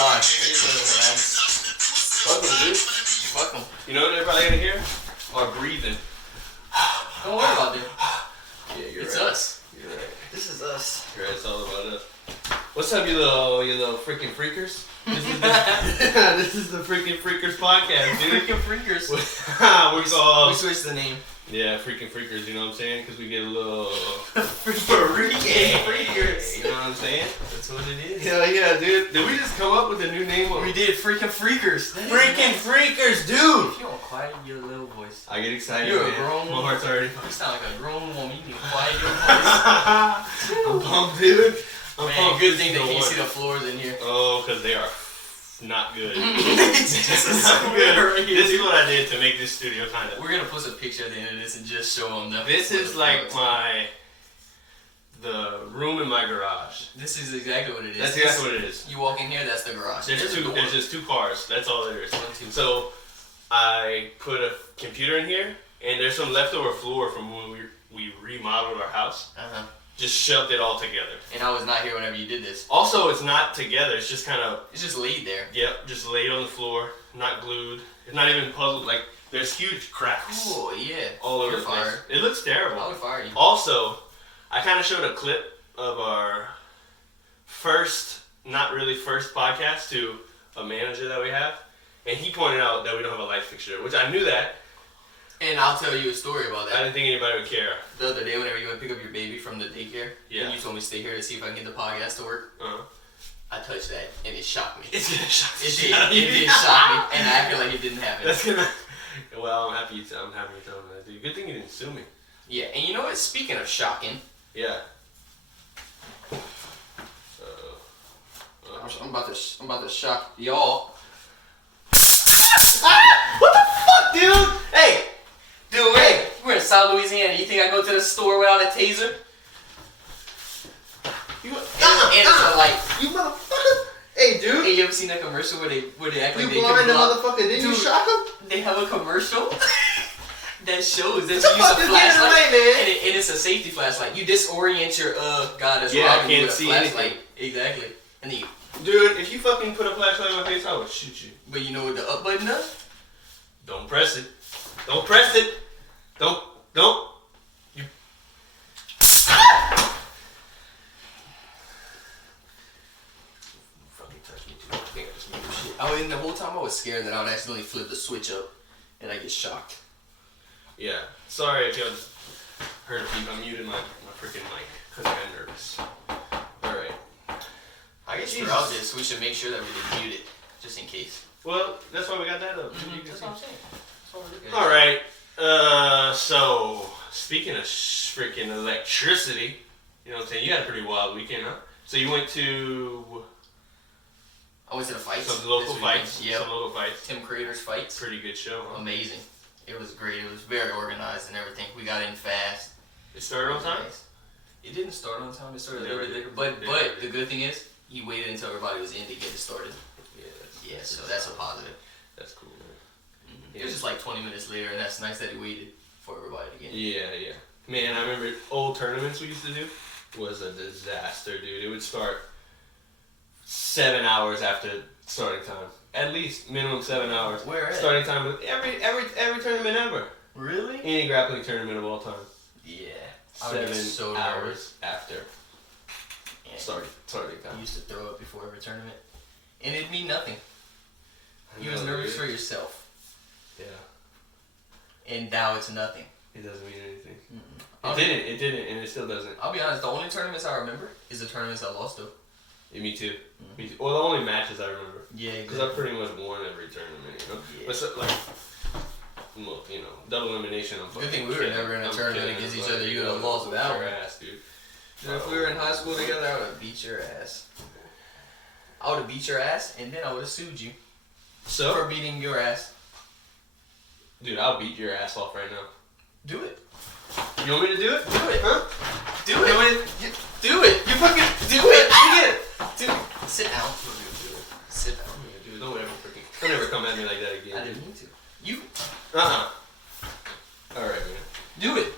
time. Fuck them, dude. Fuck them. You know what they're probably gonna hear? Our breathing. Don't worry about it. Yeah, you're it's right. us. You're right. This is us. You're right, it's all about us. What's up, you little freaking freakers? This is the freaking freakers podcast, dude. Freaking freakers. we switched the name. Yeah, freaking freakers, you know what I'm saying? Because we get a little... freaking freakers. You know what I'm saying? That's what it is. Hell yeah, dude. Did we just come up with a new name? We did, freaking freakers. Freaking freakers, dude! If you don't quiet your little voice. I get excited, You're man. a grown woman. My heart's already... You sound like a grown woman. You need to quiet your voice. I'm pumped, dude. I'm Man, pumped. good thing they can't see the floors in here. Oh, because they are not good. It's just so good. right here. This is what I did to make this studio kind of... We're going to post a picture at the end of this and just show them the... This is like the room in my garage. This is exactly what it is. That's exactly what it is. You walk in here, that's the garage. There's just two cars. That's all there is. 1, 2. So I put a computer in here, and there's some leftover floor from when we remodeled our house. Uh-huh. Just shoved it all together. And I was not here whenever you did this. Also, it's not together. It's just kind of... It's just laid there. Yep, just laid on the floor, not glued. It's not even puzzled. Like, there's huge cracks. Cool, yeah. All over You're the place. fired. It looks terrible. I would fire you. Also, I kind of showed a clip of our first podcast to a manager that we have, and he pointed out that we don't have a light fixture, which I knew that. And I'll tell you a story about I that. didn't think anybody would care. The other day, whenever you went to pick up your baby from the daycare, Yeah. and you told me to stay here to see if I can get the podcast to work, I touched that, and it shocked me. It's gonna shock the It shit did. out of you. It did shock me, and I acted like it didn't happen. That's gonna... Well, I'm happy you tell him that, dude. Good thing you didn't sue me. Yeah, and you know what? Speaking of shocking, Yeah. I'm about to shock y'all. What the fuck, dude? Hey! Dude, we're in South Louisiana. You think I go to the store without a taser? You, And it's a light. you motherfucker! Hey, dude! Hey, you ever seen that commercial where they act like You they can blind the block? motherfucker, didn't you Dude, shock him? They have a commercial that shows that you What the use fuck a is flashlight, getting away, man? and it's a safety flashlight. You disorient your guy that's Yeah, I robbing you can't with a see flashlight. anything. Exactly. And then you, Dude, if you fucking put a flashlight in my face, I would shoot you. but you know what the up button does? Don't press it. Don't press it. Don't. You. Fucking touch me too. I think I just moved shit. And the whole time I was scared that I would accidentally flip the switch up, and I get shocked. Yeah. Sorry if y'all just heard a beep. I muted my freaking mic because I got nervous. Alright. I guess Jesus. throughout this, we should make sure that we didn't mute it, just in case. Well, that's why we got that up. That's what I'm saying. That's what we're looking at. Alright. So, speaking of freaking electricity, you know what I'm saying? You had a pretty wild weekend, huh? So you went to I went to the fights. some local this fights. weekend. Yep. Some local fights. Tim Crater's fights. Pretty good show, huh? Amazing. It was great. It was very organized and everything. We got in fast. It started on time? It didn't start on time. It started a Never little bit did. later. Never But did. the good thing is, he waited until everybody was in to get it started. Yeah, So that's a positive. That's cool, man. It was just like 20 minutes later, and that's nice that he waited for everybody to get in. Yeah. Man, I remember old tournaments we used to do was a disaster, dude. It would start 7 hours after starting time. At least minimum 7 hours. Where at? Starting time with every tournament ever. Really? Any grappling tournament of all time. Yeah. I would get 7 so hours nervous. after Yeah. starting I time. used to throw up before every tournament. And it'd mean nothing. I You was know, nervous dude. for yourself. Yeah. And now it's nothing. It doesn't mean anything. Mm-mm. It didn't, and it still doesn't. I'll be honest, the only tournaments I remember is the tournaments I lost to. Yeah, me too. Mhm. Me too. Well, the only matches I remember. Yeah, Because I pretty much won every tournament, you know? Yeah. But so, like, well, you know, double elimination. I'm Good thing we were killing- never in a I'm tournament killing against each everybody. other. You would have lost Whoop that your one. ass, dude. And if we were in high school together, I would have beat your ass. I would have beat your ass, and then I would have sued you So, for beating your ass. dude, I'll beat your ass off right now. Do it. You want me to do it? Do it. Huh? Do You it. want me to? Do it. You fucking Do it. You get it. Do it. Sit down. I'm gonna do it. Sit down. I'm gonna do it. Don't ever come at me like that again. I didn't mean to. You Alright, man. do it.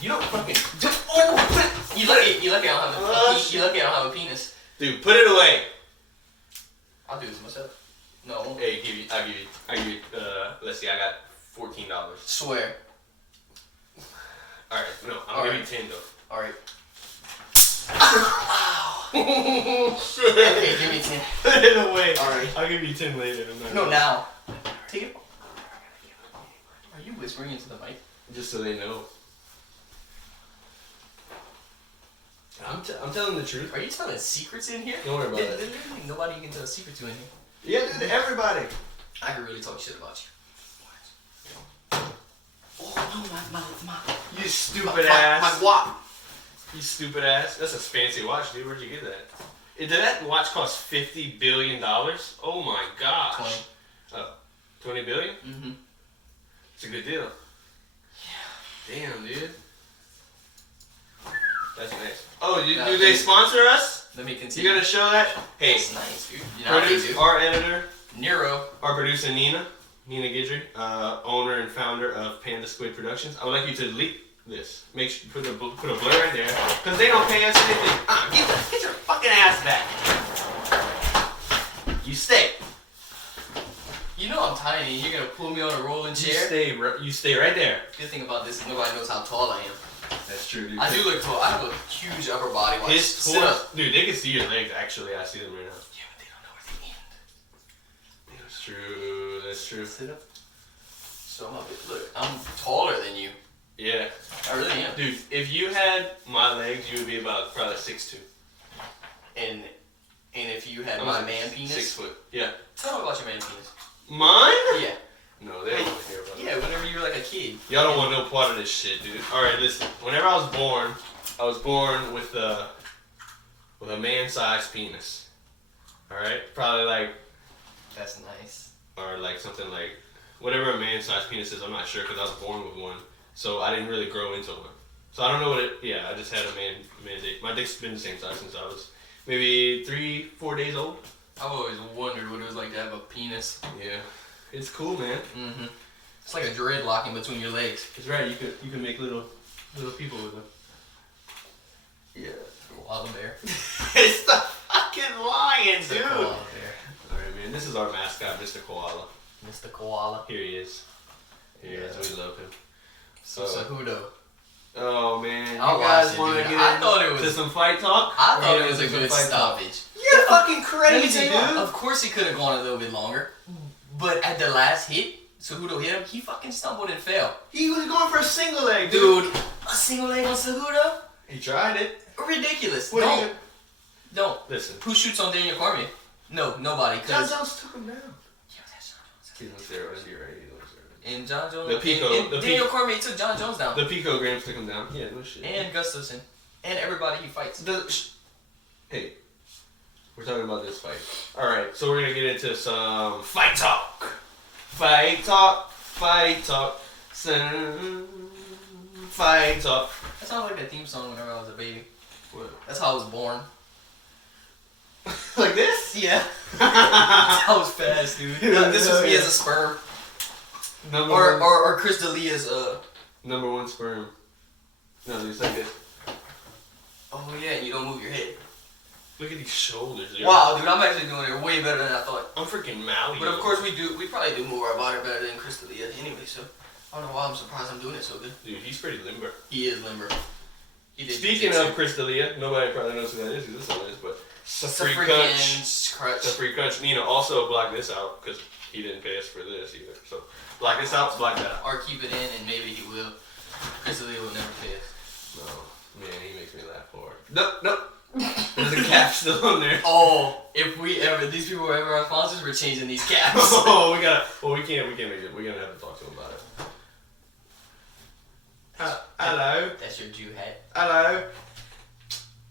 You don't fucking. You lucky I don't have a Oh, you lucky I don't have a penis. Dude, put it away. I'll do this myself. No. Hey, I give you. Let's see, I got $14. Swear. All right, no, I'll give you 10 though. All right. Shit. Okay, give me 10. Put it away. All right. I'll give you 10 later. No, now. Take it. Are you whispering into the mic? Just so they know. I'm telling the truth. Are you telling secrets in here? Don't worry about it. Literally nobody can tell a secret to in here. Yeah, dude, everybody. I can really talk shit about you. Oh no, my You stupid ass. My guap. You stupid ass. That's a fancy watch, dude. Where'd you get that? Did that watch cost $50 billion? Oh my gosh. 20 billion? Mm-hmm. It's a good deal. Yeah. Damn, dude. That's nice. Oh, do they sponsor us? Let me continue. You gonna show that? Hey, that's nice, dude. You know producer, our editor, Nero, our producer Nina Guidry, owner and founder of Panda Squid Productions. I would like you to delete this. Make sure put a blur right there, cause they don't pay us anything. Get your fucking ass back. You stay. You know I'm tiny. You're gonna pull me on a rolling chair. You stay right there. Good thing about this is nobody knows how tall I am. That's true, dude. I do look tall. I have a huge upper body. Watch. His torso, dude. They can see your legs. Actually, I see them right now. Yeah, but they don't know where they end. That's true. That's true. Sit up. So I'm taller than you. Yeah. I really am. Dude, if you had my legs, you would be about probably 6'2". And if you had my man penis. 6 foot. Yeah. Tell me about your man penis. Mine? Yeah. No, they don't want to hear about it. Yeah, whenever you were like a kid. Y'all don't want no part of this shit, dude. Alright, listen. Whenever I was born with a man-sized penis. Alright? Probably like... That's nice. Or like something like... Whatever a man-sized penis is, I'm not sure because I was born with one. So I didn't really grow into one. So I don't know what it... Yeah, I just had a man dick. My dick's been the same size since I was maybe 3-4 days old. I've always wondered what it was like to have a penis. Yeah. It's cool, man. Mm-hmm. It's like a dreadlock in between your legs. It's right. You can make little people with them. Yeah. Koala bear. It's the fucking lion, It's dude. the koala bear. All right, man. This is our mascot, Mr. Koala. Mr. Koala. Here he is. Here he is. We love him. So Cejudo. Oh man, you I'll guys watch it, want to dude. get I thought it into was- some fight talk? I thought it was a Into some good fight talk. stoppage. You're fucking Let me crazy, tell you, dude. of course he could have gone a little bit longer, but at the last hit, Cejudo hit him. He fucking stumbled and fell. He was going for a single leg, dude. Dude, a single leg on Cejudo? He tried it. Ridiculous. What are you Don't. Listen. Who shoots on Daniel Cormier? No, nobody. John Jones took him down. Yeah, that's John Jones. He's on steroids. You're right. He's on steroids. And John Jones. The Pico- And the Daniel Pico- Cormier took John Jones down. The picograms took him down. Yeah, no shit. And Gustafsson. And everybody he fights. Hey, we're talking about this fight. Alright, so we're going to get into some fight talk. Fight talk. Fight talk. Fight talk. That sounds like that theme song whenever I was a baby. What? That's how I was born. Like this? Yeah. That was fast, dude. This was me as a sperm. Or Chris D'Elia's number one sperm. No, dude, it's like this. Oh yeah, and you don't move your head. Look at these shoulders, dude. Wow, dude, I'm actually doing it way better than I thought. I'm freaking malleable. But of course we probably do move our body better than Chris D'Elia anyway, so I don't know why I'm surprised I'm doing it so good. Dude, he's pretty limber. He is limber. He did Speaking jiu-jitsu. of Chris D'Elia, nobody probably knows who that is, because this one is, but Safri Crunch. Safri Crunch. Nina, also block this out, because he didn't pay us for this either. So, block this out, block that out. Or keep it in and maybe he will. Chris D'Elia will never pay us. No, man, he makes me laugh hard. Nope. There's a cap still on there. Oh, if these people were ever our sponsors, we're changing these caps. Oh, we can't make it. We're gonna have to talk to him about it. Hello. That's your Jew hat. Hello.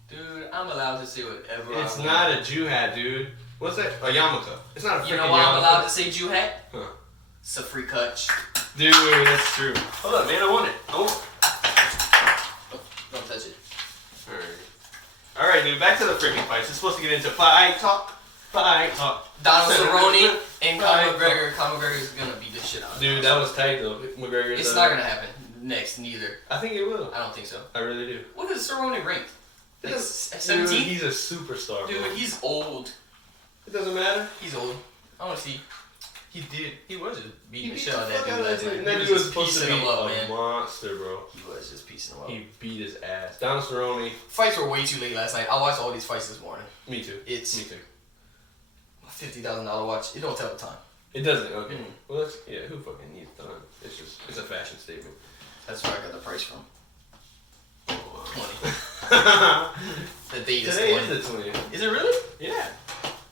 Dude, I'm allowed to say whatever I It's want. not a Jew hat, dude. What's that? A yarmulke. It's not a freaking You know why I'm yarmulke. allowed to say Jew hat? Huh. Safri Crunch. Dude, that's true. Hold up, man. I want it. Oh, don't touch it. Alright, dude. Back to the freaking fights. It's supposed to get into fight talk. Fight talk. Donald Cerrone and Conor Fight McGregor. Conor McGregor's gonna beat the shit out of him. Dude, that was tight though. McGregor's. It's not gonna happen next, neither. I think it will. I don't think so. I really do. What is Cerrone ranked? Like Dude, 17? he's a superstar. Dude, bro. he's old. It doesn't matter. He's old. I want to see. He was just beating the beat shit out of that fuck dude last night. And that He dude was just supposed to be piecing him up, a man. monster, bro. He was just piecing him up. He beat his ass. Donald Cerrone. Fights were way too late last night. I watched all these fights this morning. Me too. Me too. $50,000 watch. It don't tell the time. It doesn't. Okay. Well, who fucking needs time? It's a fashion statement. That's where I got the price from. Oh, 20. The date is Today 20. is the 20th. Is it really? Yeah.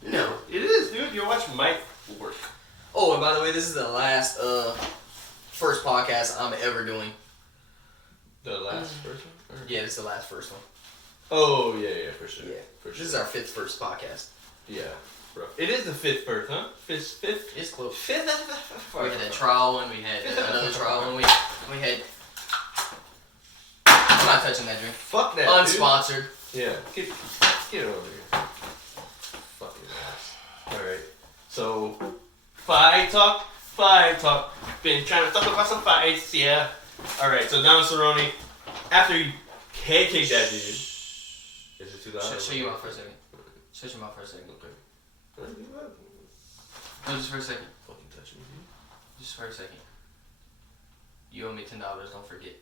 No. It is, dude. You watch Mike work. Oh, and by the way, this is the last first podcast I'm ever doing. The last person? Yeah, this is the last first one. Oh, yeah, for sure. Yeah. For sure. This is our first podcast. Yeah, bro. It is the fifth birth, huh? Fifth? It's close. Fifth? We had that trial one, we had another trial one, we had... I'm not touching that drink. Fuck that, Unsponsored. dude. Yeah. Get it over here. Fucking ass. Alright. So, fight talk. Been trying to talk about some fights, yeah. Alright, so Donald Cerrone, after he head kicked that dude. Is it too loud? Shut your mouth for a second. Shut your mouth for a second. Okay. No, just for a second. Fucking touch me, dude. Just for a second. You owe me $10, don't forget.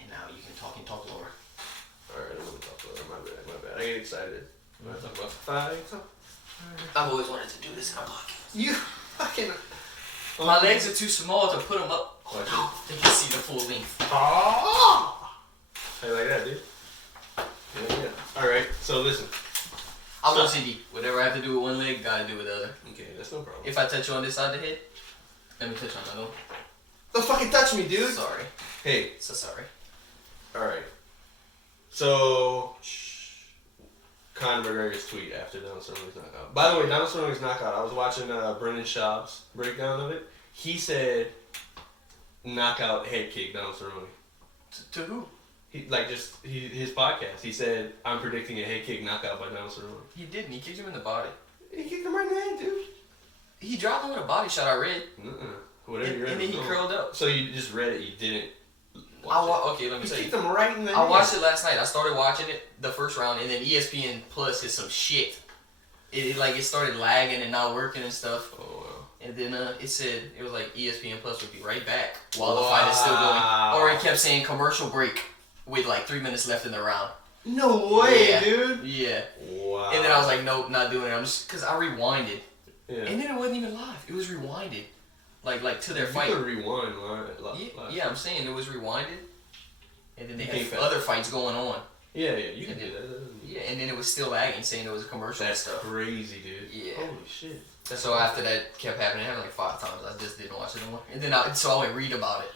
And now you can talk lower. Alright, I'm gonna talk about it. My bad. I get excited when I talk about fights. I've always wanted to do this on a podcast. You fucking... My legs are too small to put them up. Watch it. They can see the full length. How you like that, dude? Yeah. Alright, so listen. I'm OCD. Whatever I have to do with one leg, gotta do with the other. Okay, that's no problem. If I touch you on this side of the head, let me touch on the other one. Don't fucking touch me, dude! Sorry. Hey. So sorry. Alright. So... Conor McGregor's tweet after Donald Cerrone's knockout. By the way, Donald Cerrone's knockout, I was watching Brendan Schaub's breakdown of it. He said, knockout head kick Donald Cerrone. To who? His podcast. He said, I'm predicting a head kick knockout by Donald Cerrone. He didn't. He kicked him in the body. He kicked him right in the head, dude. He dropped him with a body shot, I read. Whatever you read. And then he curled up. So you just read it, you didn't watch it. Okay, let me He tell you. kicked him right in the head. I watched it last night. I started watching it the first round, and then ESPN Plus is some shit. It started lagging and not working and stuff. Oh, wow. And then it was like ESPN Plus would be right back while the fight is still going. Or it kept saying commercial break with like 3 minutes left in the round. No way, dude. Yeah. Wow. And then I was like, nope, not doing it. I'm just because I rewinded. Yeah. And then it wasn't even live. It was rewinded. Like to their fight. You could rewind live. Yeah, I'm saying it was rewinded. And then they You had can't other fights going on. Yeah, you can do that. Yeah, and then it was still lagging, saying it was a commercial and That's stuff. crazy, dude. Yeah. Holy shit. So after that kept happening, it happened like 5 times. I just didn't watch it anymore. And then I went read about it.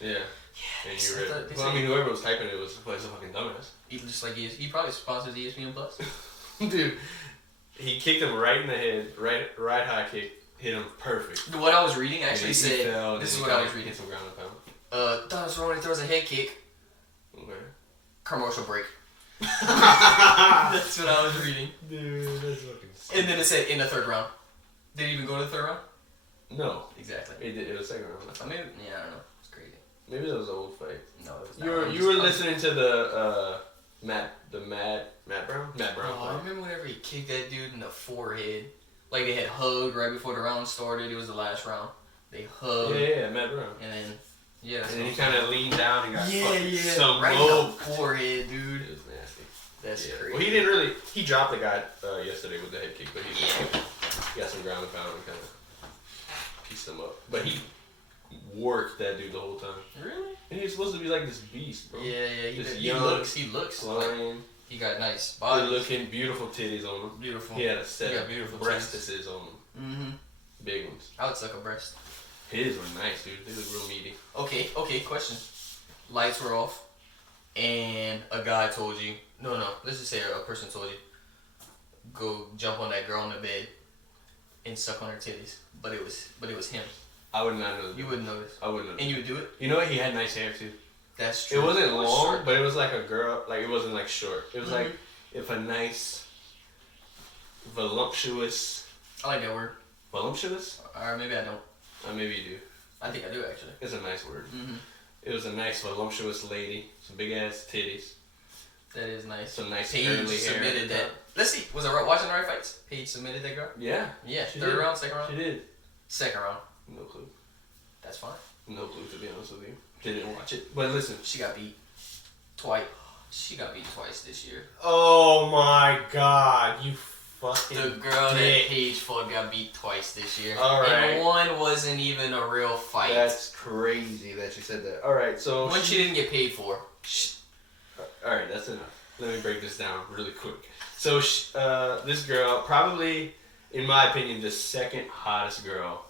Yeah. Yeah. And you read. Well, I mean, whoever was typing it was a fucking dumbass. Just like he probably sponsors ESPN Plus. Dude, he kicked him right in the head, right high kick, hit him perfect. What I was reading actually said. Fell, this is what I was reading. Hit some ground and pound. Donald Cerrone throws a head kick. Okay. Commercial break. That's what I was reading. Dude, that's fucking sick. And then it said in the 3rd round. Did it even go to the 3rd round? No. Exactly. It was 2nd round. I mean, yeah, I don't know. It's crazy. Maybe that was an old fight. No, it was not. You were listening to the Matt Brown? Matt Brown Oh, I remember whenever he kicked that dude in the forehead. Like they had hugged right before the round started. It was the last round. They hugged. Yeah, Matt Brown. And then, yeah. And then he kind of leaned down and got some right in the forehead, dude. It was nasty. That's crazy. Well, he didn't really. He dropped the guy yesterday with the head kick, but he got some ground and pound and kind of pieced him up. But he worked that dude the whole time. Really? And he's supposed to be like this beast, bro. Yeah. He looks. Lion. He got nice body. Good looking, beautiful titties on him. Beautiful. He had a set of beautiful breastises on him. Mm-hmm. Big ones. I would suck a breast. His were nice, dude. They look real meaty. Okay, question. Lights were off, and a guy told you, no, let's just say a person told you, go jump on that girl in the bed and suck on her titties. But it was him. I would not know. You wouldn't notice. I wouldn't know. And you would do it? You know what? He had nice hair, too. That's true. It wasn't long, short. but it was like a girl. Like, it wasn't, like, short. It was like, if a nice, voluptuous... I like that word. Voluptuous? Or maybe I don't. Maybe you do. I think I do, actually. It's a nice word. Mm-hmm. It was a nice, voluptuous lady. Some big-ass titties. That is nice. Some nice Paige curly hair. submitted that. Let's see. Was I watching the right fights? Paige submitted that girl? Yeah. Yeah. She Third did. round, second round? She did. Second round. No clue. That's fine. No clue, to be honest with you. Didn't watch it. But listen. She got beat twice. She got beat twice this year. Oh my god, you fucking The girl that dick. Paige fought got beat twice this year. Alright. And one wasn't even a real fight. That's crazy that you said that. Alright, so... One she didn't get paid for. Alright, that's enough. Let me break this down really quick. So, this girl, probably, in my opinion, the second hottest girl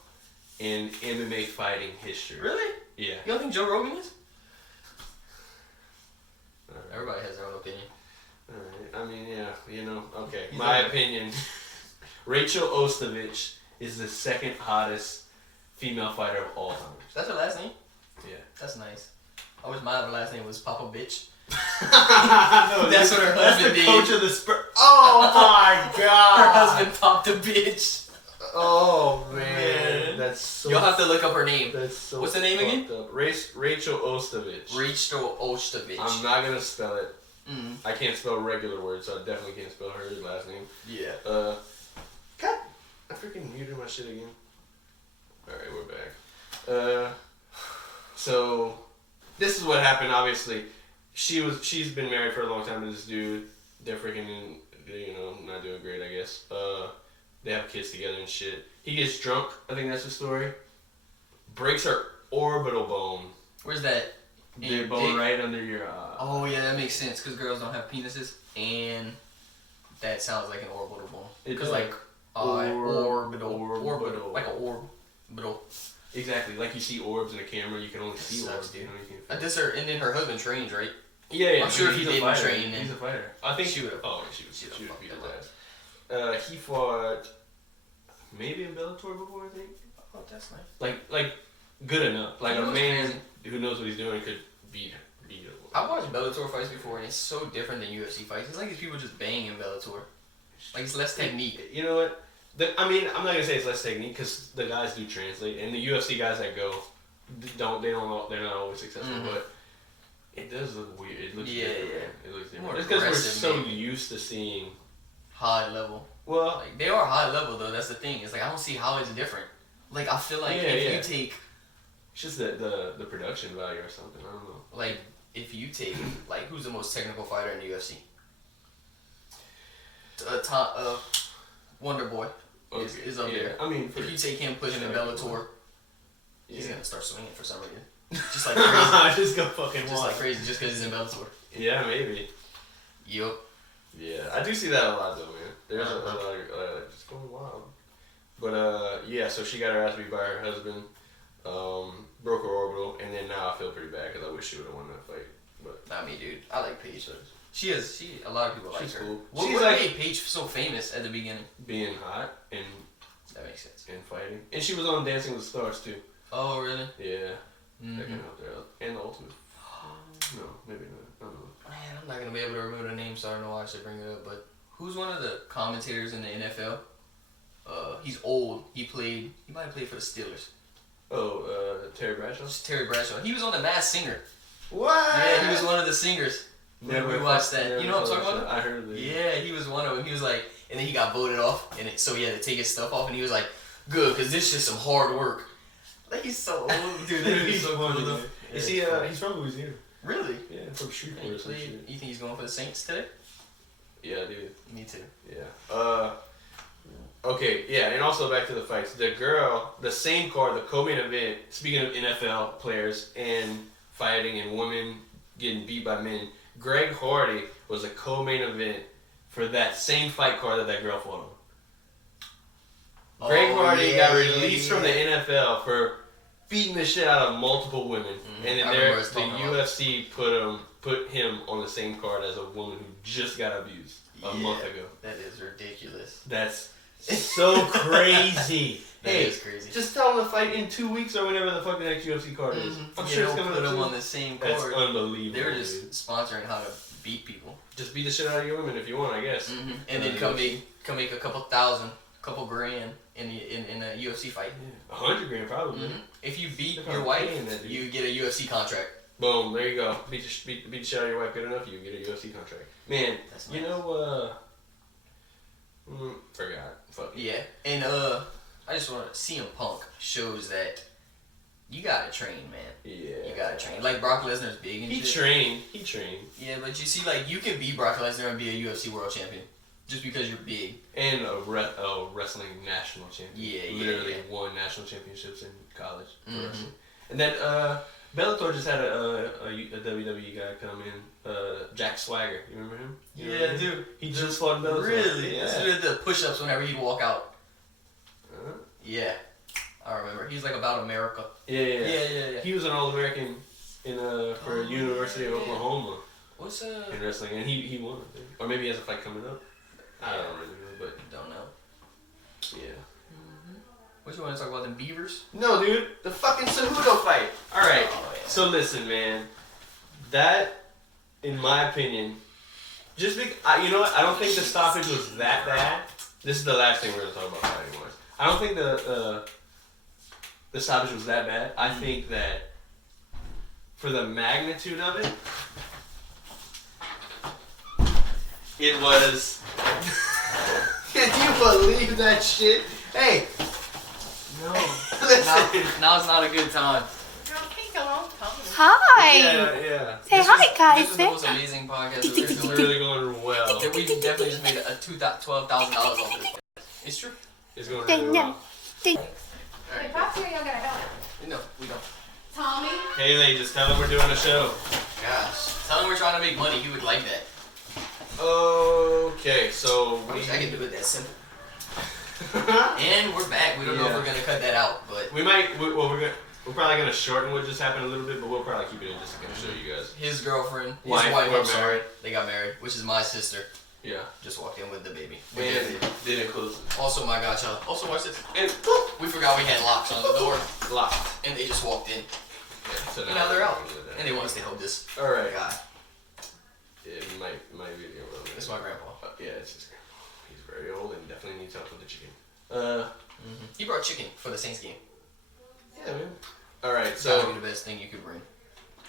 in MMA fighting history. Really? Yeah. You don't think Joe Rogan is? Alright. Everybody has their own opinion. Alright, I mean, yeah, you know, okay. He's My okay. opinion, Rachel Ostovich is the second hottest female fighter of all time. That's her last name? Yeah. That's nice. I wish my other last name was Papa Bitch. No, That's what her husband the did. coach of the Spurs. Oh my god! Her husband popped a bitch. Oh man, Man. that's so. You'll have to look up her name. That's so. What's the name again? fucked up. Rachel Ostovich. Rachel Ostovich. I'm not gonna spell it. Mm. I can't spell regular words, so I definitely can't spell her last name. Yeah. God, I freaking muted my shit again. All right, we're back. So this is what happened. Obviously, she's been married for a long time to this dude. They're freaking, not doing great, I guess. They have kids together and shit. He gets drunk. I think that's the story. Breaks her orbital bone. Where's that? In The your bone dick? right under your. Oh yeah, that makes sense because girls don't have penises, and that sounds like an orbital bone. It Because does. like orbital, orbital. like an orbital. Exactly, like you see orbs in a camera, you can only see Sucks, orbs. dude. You can't. This her, and then her husband trains, right? Yeah. I'm sure if he he's a didn't fighter. train, then He's a fighter. I think she would've- Oh, she she'd would have beat fucked his him ass. He fought maybe in Bellator before, I think. Oh, that's nice. Like good enough. Like You a know what's man crazy? who knows what he's doing could beat her. I've watched Bellator fights before, and it's so different than UFC fights. It's like these people just bang in Bellator. Like it's less technique. You know what? I'm not gonna say it's less technique because the guys do translate, and the UFC guys that go they're not always successful, Mhm. but it does look weird. It looks Yeah, different. yeah. Man. It looks different. More Just because we're aggressive, so maybe. used to seeing. High level. Well, Like they are high level though. That's the thing. It's like I don't see how it's different. Like I feel like if you take it's just the production value or something. I don't know. like if you take like who's the most technical fighter in the UFC? Wonder Boy is up there. I mean, If you take him, put him in Bellator, he's yeah. gonna start swinging for some reason. Just like crazy. just go fucking Just like crazy, just because he's in Bellator. Yeah, maybe. Yup. Yeah, I do see that a lot though, man. There's a lot of just going wild. But yeah, so she got her ass beat by her husband, broke her orbital, and then now I feel pretty bad because I wish she would have won that fight. But Not me, dude. I like Paige. A lot of people like She's her. cool. What She's made Paige so famous at the beginning? being hot and That makes sense. fighting, and she was on Dancing with the Stars too. Oh, really? Yeah, Mm-hmm. that can help there. And the Ultimate. No, maybe not. I don't know. Man, I'm not gonna be able to remember the name, so I don't know why I should bring it up. But who's one of the commentators in the NFL? He's old. He might have played for the Steelers. Oh, Terry Bradshaw. It's Terry Bradshaw. He was on The Masked Singer. What? Yeah, he was one of the singers. Never we watched that. You know what I'm talking about? I heard of it. Yeah, he was one of them. He was like, and then he got voted off, and so he had to take his stuff off, and he was like, "Good, cause this is just some hard work." Like he's so old, dude. That He's is so cool funny, though. man. Yeah, Is he? it's funny. He's from Louisiana. Really? Yeah, from Shreveport You or some shit. think he's going for the Saints today? Yeah, dude. Me too. Yeah. Okay, yeah, and also back to the fights. The same card, the co-main event, speaking of NFL players and fighting and women getting beat by men, Greg Hardy was a co-main event for that same fight card that girl fought on. Greg Hardy got released from the NFL for beating the shit out of multiple women, and I then remember us the talking about UFC put him on the same card as a woman who just got abused a month ago. That is ridiculous. That's so crazy. That Hey, is crazy. just tell him to fight in 2 weeks or whenever the fuck the next UFC card is. I'm sure it's coming put up them soon. on the same That's card. unbelievable. They were just sponsoring how to beat people. Just beat the shit out of your women if you want, I guess. And then come make a couple thousand, couple grand in a UFC fight. $100,000 probably. If you beat They're your probably wife, paying that dude. you get a UFC contract. Boom, there you go. Beat the shit out of your wife good enough, you get a UFC contract. Man, That's you nice. know, forgot. Fuck. Yeah, and I just want to CM Punk shows that you gotta train, man. Yeah. You gotta train. Like Brock Lesnar's big and He shit. He trained. Yeah, but you see, like you can be Brock Lesnar and be a UFC world champion just because you're big. And a wrestling national champion. Yeah, Literally yeah. won national championships in college for Mhm. wrestling. And then Bellator just had a WWE guy come in, Jack Swagger. You remember him? You remember him? dude. He just fought in Bellator. Really? Yeah. This dude did the push-ups whenever he'd walk out. Uh-huh. Yeah, I remember. He's like about America. Yeah. He was an All-American in for University of Oklahoma What's in wrestling, and he won. I think. Or maybe he has a fight coming up. I don't really know, but Don't know. yeah. What you want to talk about? Them Beavers? No, dude, the fucking Cejudo fight. All right. Oh, yeah. So listen, man. That, in my opinion, you know what? I don't think the stoppage was that bad. This is the last thing we're gonna talk about fighting wise. I don't think the stoppage was that bad. I think that for the magnitude of it, it was. Can you believe that shit? Hey. No. Listen. Now's not a good time. Hi. Yeah. Say hi, guys. This is the most amazing podcast that we're It's doing. really going well. That we definitely just made a $12,000 off of this. It's true. It's going really well. Ding. If I tell y'all gotta help. No, we don't. Tommy, Haley, just tell them we're doing a show. Gosh. Tell him we're trying to make money. He would like that. Okay, so I wish I could do it that simple. And we're back. We don't know if Yeah. we're going to cut that out, but we're probably gonna shorten what just happened a little bit, but we'll probably keep it in just to kind of show you guys. his girlfriend, his Wife, wife, we're I'm sorry, married. they got married, which is my sister. Yeah. Just walked in with the baby. And didn't close it. Also, my godchild. Also, watch this. And We forgot we had locks on the door, locked. and they just walked in. Yeah, so And now they're out. And they want us to hold this. All right. God, It might be a little bit. it's my grandpa. Yeah, it's his grandpa. He's very old and definitely needs help with the chicken. He brought chicken for the Saints game. Yeah, man. All right, It's gotta so be the best thing you could bring,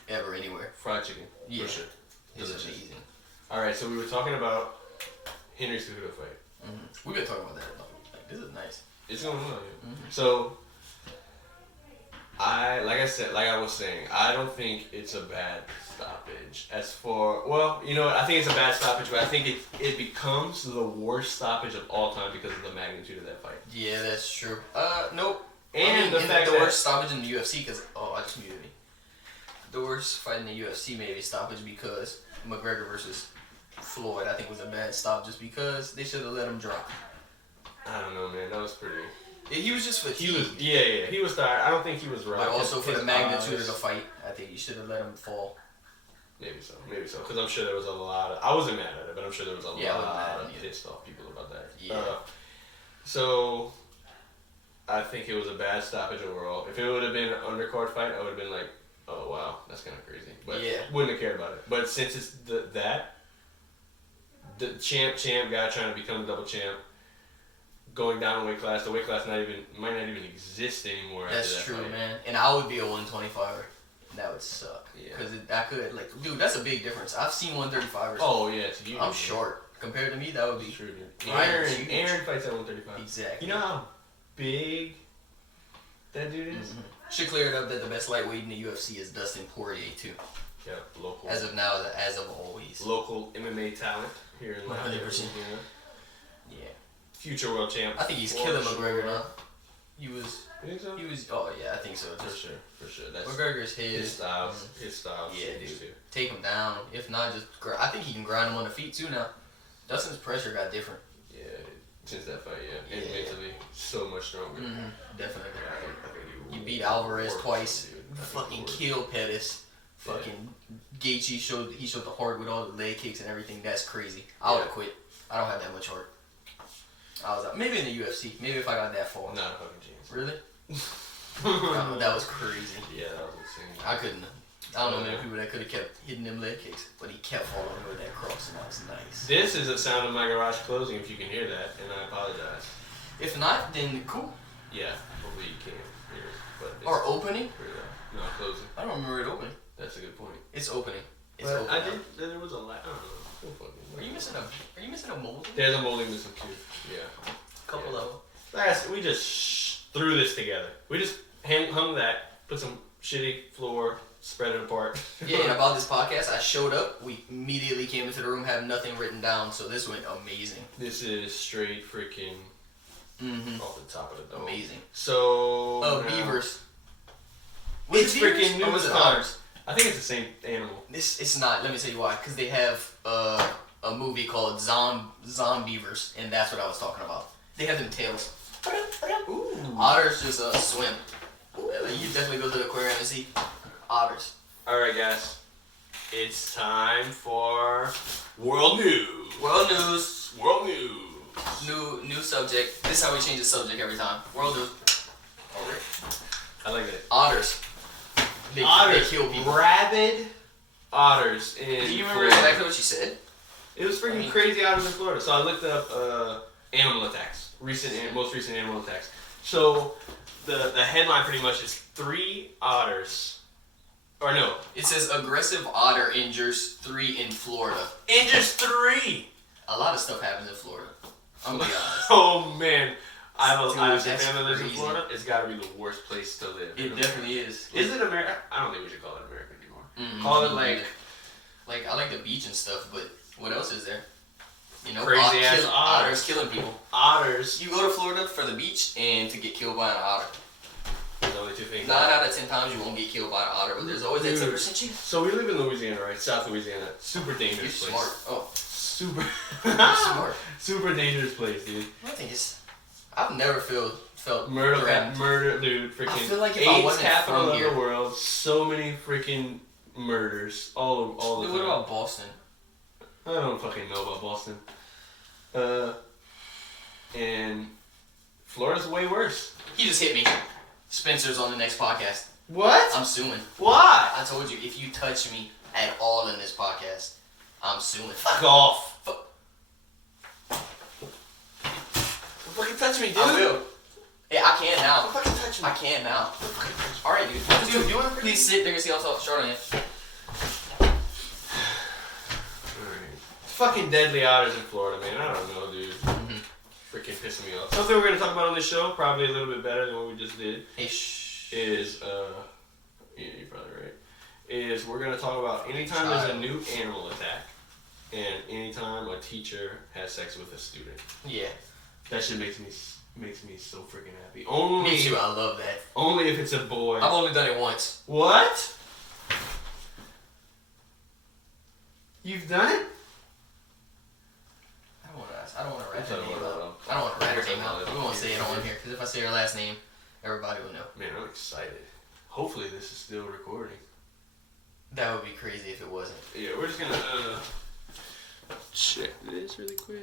ever, anywhere. fried chicken. Yeah. For sure. It's Delicious. amazing. All right, so we were talking about Henry Cejudo fight. We've been talking about that. Like, this is nice. It's going well, yeah. So, like I was saying, I don't think it's a bad stoppage. As for, well, you know what, I think it's a bad stoppage, but I think it becomes the worst stoppage of all time because of the magnitude of that fight. Yeah, that's true. Nope. And the fact the that worst stoppage in the UFC, because I just muted me. The worst fight in the UFC maybe stoppage because McGregor versus Floyd, I think was a bad stop just because they should have let him drop. I don't know, man, that was pretty. He was just fatigued. He was tired. I don't think he was right. But also for His the magnitude eyes- of the fight, I think you should have let him fall. Maybe so, because I'm sure there was a lot of. I wasn't mad at it, but I'm sure there was a Yeah, I wasn't lot mad at of it either. pissed off people about that. Yeah. So, I think it was a bad stoppage overall. If it would have been an undercard fight, I would have been like, oh wow, that's kind of crazy. But Yeah. wouldn't have cared about it. But since it's the champ guy trying to become a double champ, going down a weight class, the weight class might not even exist anymore. That's after that true, fight. man. And I would be a 125er. That would suck. Yeah. Because I could, like, dude, that's a big difference. I've seen 135ers. Oh yeah, it's huge. I'm short. Compared to me, that would be True, dude. Ryan's huge. Aaron fights at 135. exactly. You know how big that dude is? Should clear it up that the best lightweight in the UFC is Dustin Poirier too. Yeah, local. As of now, as of always. Local MMA talent here in 100%. Yeah. Future world champ. I think he's For killing sure. McGregor now. You think so? He was. Oh yeah, I think so. For Just sure. That's McGregor's his style. His style. Yeah, changes, dude. too. Take him down. If not, just I think he can grind him on the feet too now. Dustin's pressure got different. Yeah, since that fight, yeah. And Yeah. mentally, so much stronger. Definitely. I think You beat Alvarez worked, twice. dude. I think Fucking he worked. kill Pettis. Fucking Gaethje showed the heart with all the leg kicks and everything. That's crazy. I would have quit. I don't have that much heart. I was out. Maybe in the UFC. Maybe if I got that far. Not a fucking chance. Really? Oh, that was crazy. Yeah, that was insane. I couldn't. I don't know many people that could have kept hitting them leg kicks, but he kept following with that cross, and that was nice. This is the sound of my garage closing, if you can hear that, and I apologize. If not, then cool. Yeah, hopefully you can hear it. But it's Or opening. pretty loud. No, closing. I don't remember it opening. That's a good point. It's opening. It's But opening. there was a lot. I don't know. Are you missing a molding? There's a molding missing too. Yeah. Couple of them. We just threw this together. We just hung that, put some shitty floor, spread it apart. Yeah, and about this podcast, I showed up. We immediately came into the room, had nothing written down, so this went amazing. This is straight freaking off the top of the dome. Amazing. So Beavers. It's Beavers? freaking Or new was it time. otters? I think it's the same animal. It's not. Let me tell you why. Because they have a movie called Zombievers, and that's what I was talking about. They have them tails. Ooh. Otters just swim. Like, you definitely go to the aquarium and see otters. Alright guys, it's time for World News. World news. World News. New subject. This is how we change the subject every time. World news. Alright. I like that. Otters. They kill people. Rabid otters in Do you remember Florida. exactly what you said? It was freaking crazy otters in Florida. So I looked up animal attacks. Most recent animal attacks. So the headline pretty much is 3 otters. Or no. It says aggressive otter injures 3 in Florida. Injures 3! A lot of stuff happens in Florida. I'm gonna be honest. Oh man. I have a Dude, family that lives in crazy. Florida. It's gotta be the worst place to live. It definitely is. Is it America? I don't think we should call it America anymore. Mm-mm. Call it like I like the beach and stuff, but what else is there? You know, Crazy ass otters. killing people. otters. You go to Florida for the beach and to get killed by an otter. There's only 2 things. 9 out of 10 times you won't get killed by an otter, but there's always that 10% chance. So we live in Louisiana, right? South Louisiana. Super You're dangerous place. smart. Oh, Super. you're smart. Super dangerous place, dude. My thing is, I've never felt Murder, threatened. dude. Freaking. I feel like if I AIDS wasn't capital from of here- the world. So many freaking murders all the Dude, time. what about Boston? I don't fucking know about Boston. And Florida's way worse. He just hit me. Spencer's on the next podcast. What? I'm suing. Why? I told you, if you touch me at all in this podcast, I'm suing. Fuck off. Fuck. Fucking touch me, dude. I will. Yeah, I can now. Fucking touch me. I can now. Alright, dude. Dude, you wanna please sit there and see how short I am? Fucking deadly otters in Florida, man. I don't know, dude. Freaking pissing me off. Something we're gonna talk about on this show, probably a little bit better than what we just did, Hey, shh. is yeah, you're probably right. Is we're gonna talk about anytime there's a new animal attack, and anytime a teacher has sex with a student. Yeah. That shit makes me so freaking happy. Only Me too, I love that. Only if it's a boy. I've only done it once. What? You've done it? I don't want to rat her That's name not what out. I don't want to rat her name out. That's We won't say it on here, because if I say her last name, everybody will know. Man, I'm excited. Hopefully this is still recording. That would be crazy if it wasn't. Yeah, we're just gonna check this really quick.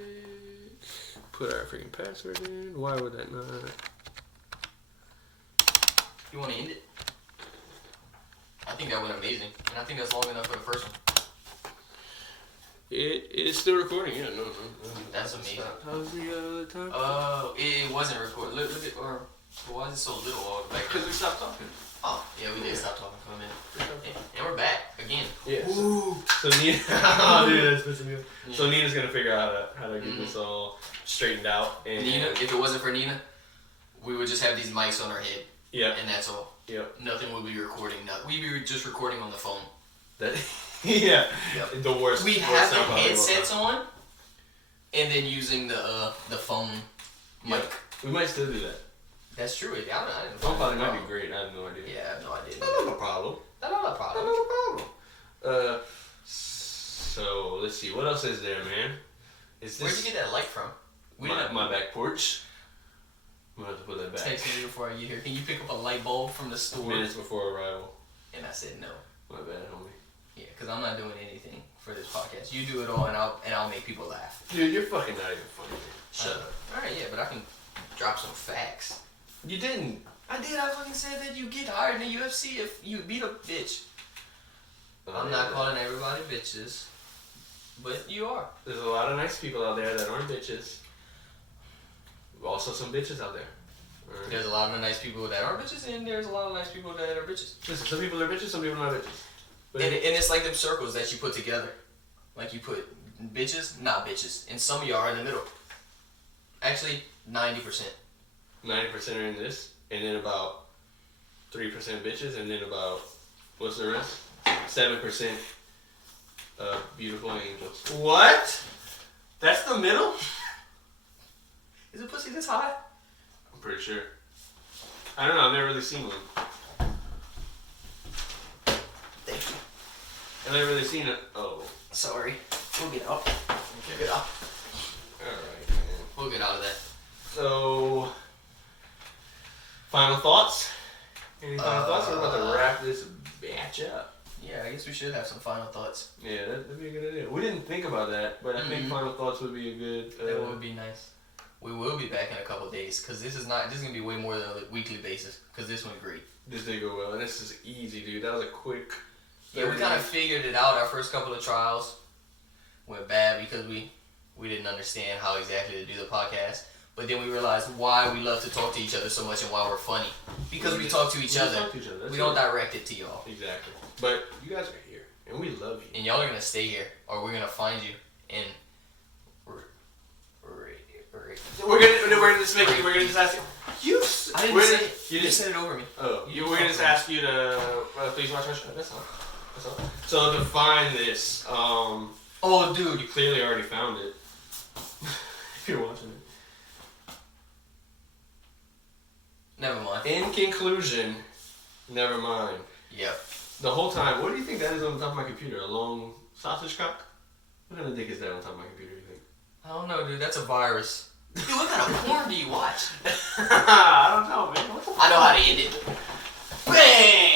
Put our freaking password in. Why would that not? You want to end it? I think that went amazing, and I think that's long enough for the first one. It is still recording. Yeah, no. That's amazing. How's the time? It wasn't recorded. Look at, or why is it so little all the way back? Because we stopped talking. Oh, yeah, we did stop talking for a minute. And we're back again. Yeah. Ooh. So Nina, oh, dude, that's pissing me off. Yeah. So Nina's gonna figure out how to get this all straightened out. And Nina, if it wasn't for Nina, we would just have these mics on our head. Yeah. And that's all. Yep. Nothing would be recording. We'd be just recording on the phone. That. Yeah. Yep. The worst. We worst have the sound quality headsets of all time. on, and then using the phone mic. Yeah. We might still do that. That's true. I didn't Phone quality might problem. be great. I have no idea. Yeah, I have no idea. Not a problem. Not a problem. Not a problem. So let's see. What else is there, man? Is Where'd this you get that light from? We didn't my back porch? I'm gonna have to put that back. text me before I get here. Can you pick up a light bulb from the store? Minutes before arrival. And I said no. My bad, homie. Yeah, because I'm not doing anything for this podcast. You do it all, and I'll make people laugh. Dude, you're fucking not even funny. Man. Shut up. All right, yeah, but I can drop some facts. You didn't. I did. I fucking said that you get hired in the UFC if you beat a bitch. I'm not calling everybody bitches, but you are. There's a lot of nice people out there that aren't bitches. Also, some bitches out there. Right. There's a lot of nice people that are bitches, and there's a lot of nice people that are bitches. Listen, some people are bitches, some people are not bitches. And it's like them circles that you put together. Like you put bitches, not bitches. And some of y'all are in the middle. Actually, 90%. 90% are in this, and then about 3% bitches, and then about, what's the rest? 7% beautiful angels. What? That's the middle? Is it pussy this high? I'm pretty sure. I don't know, I've never really seen one. Thank you. I've never really seen it. Oh. Sorry. We'll get out. We'll get out. Alright, man. We'll get out of that. So, final thoughts? Any final thoughts? We're about to wrap this batch up. Yeah, I guess we should have some final thoughts. Yeah, that'd be a good idea. We didn't think about that, but I think final thoughts would be a good... That would be nice. We will be back in a couple days, because this is going to be way more than a weekly basis, because this went great. This did go well, and this is easy, dude. That was a quick... Yeah, we kind of figured it out. Our first couple of trials went bad because we didn't understand how exactly to do the podcast. But then we realized why we love to talk to each other so much and why we're funny. Because we talk to each other. We don't direct it to y'all. Exactly. But you guys are here, and we love you. And y'all are going to stay here, or we're going to find you, and we're gonna just ask you. I didn't say it. You just said it over me. Oh, we're gonna just ask you to please watch our show. That's all. That's all. So to find this, oh, dude, you clearly already found it. If you're watching it. Never mind. In conclusion, never mind. Yep. The whole time, what do you think that is on the top of my computer? A long sausage cock? What kind of dick is that on top of my computer? You think? I don't know, dude. That's a virus. Dude, what kind of porn do you watch? I don't know, man. What the fuck? I know how to end it. Bang!